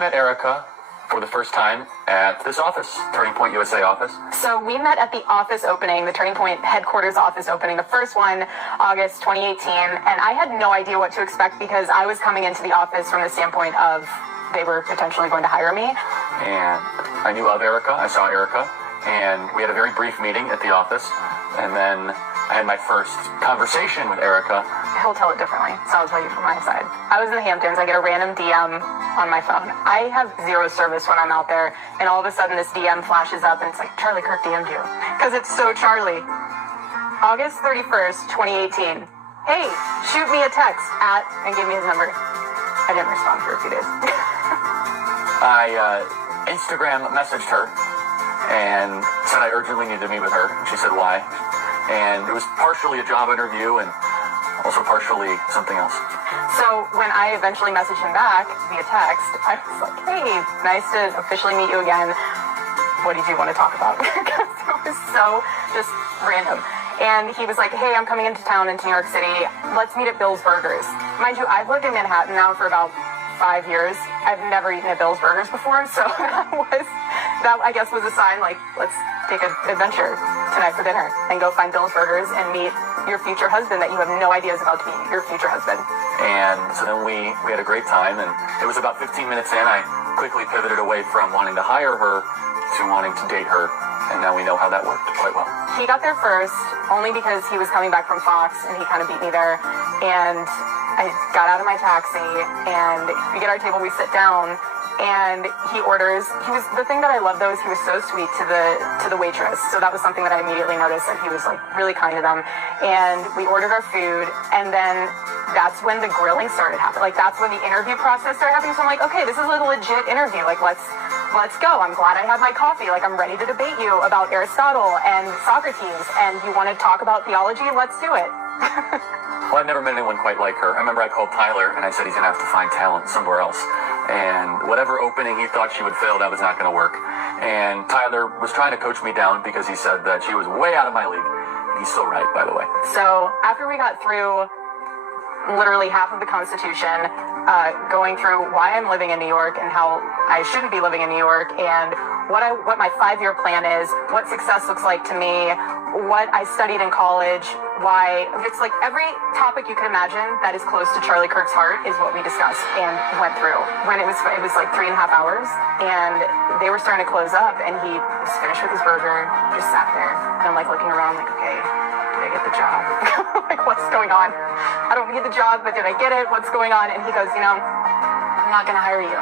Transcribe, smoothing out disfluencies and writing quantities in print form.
met Erika for the first time at this office, Turning Point USA office. So we met at the office opening, the Turning Point headquarters office opening, the first one, August 2018, and I had no idea what to expect because I was coming into the office from the standpoint of they were potentially going to hire me. And I knew of Erika, I saw Erika, and we had a very brief meeting at the office, and then I had my first conversation with Erika. He'll tell it differently, so I'll tell you from my side. I was in the Hamptons, I get a random DM on my phone. I have zero service when I'm out there, and all of a sudden this DM flashes up and it's like, Charlie Kirk DM'd you. Because it's so Charlie. August 31st, 2018. Hey, shoot me a text at, and give me his number. I didn't respond for a few days. I Instagram messaged her and said I urgently needed to meet with her. She said, why? And it was partially a job interview and also partially something else. So when I eventually messaged him back via text, I was like, hey, nice to officially meet you again. What did you want to talk about? Because it was so just random. And he was like, hey, I'm coming into town into New York City. Let's meet at Bill's Burgers. Mind you, I've lived in Manhattan now for about 5 years. I've never eaten at Bill's Burgers before, so that I guess was a sign, like, let's take an adventure tonight for dinner and go find Bill's Burgers and meet your future husband that you have no idea is about to be your future husband. And so then we had a great time, and it was about 15 minutes in, I quickly pivoted away from wanting to hire her to wanting to date her, and now we know how that worked quite well. He got there first, only because he was coming back from Fox, and he kind of beat me there, and I got out of my taxi, and we get our table, we sit down, and he orders. The thing that I love though is he was so sweet to the waitress. So that was something that I immediately noticed, that he was like really kind to them. And we ordered our food, and then that's when the grilling started happening. Like that's when the interview process started happening. So I'm like, okay, this is a legit interview. Like let's go. I'm glad I had my coffee. Like I'm ready to debate you about Aristotle and Socrates. And you want to talk about theology? Let's do it. Well, I've never met anyone quite like her. I remember I called Tyler and I said he's going to have to find talent somewhere else. And whatever opening he thought she would fill, that was not going to work. And Tyler was trying to coach me down because he said that she was way out of my league. He's so right, by the way. So after we got through literally half of the Constitution, going through why I'm living in New York and how I shouldn't be living in New York, and what my 5-year plan is, what success looks like to me, what I studied in college, why it's like every topic you can imagine that is close to Charlie Kirk's heart is what we discussed and went through. When it was like 3.5 hours, and they were starting to close up, and he was finished with his burger, just sat there, and I'm like looking around like, okay, did I get the job? Like what's going on? I don't need the job, but did I get it? What's going on? And he goes, I'm not gonna hire you.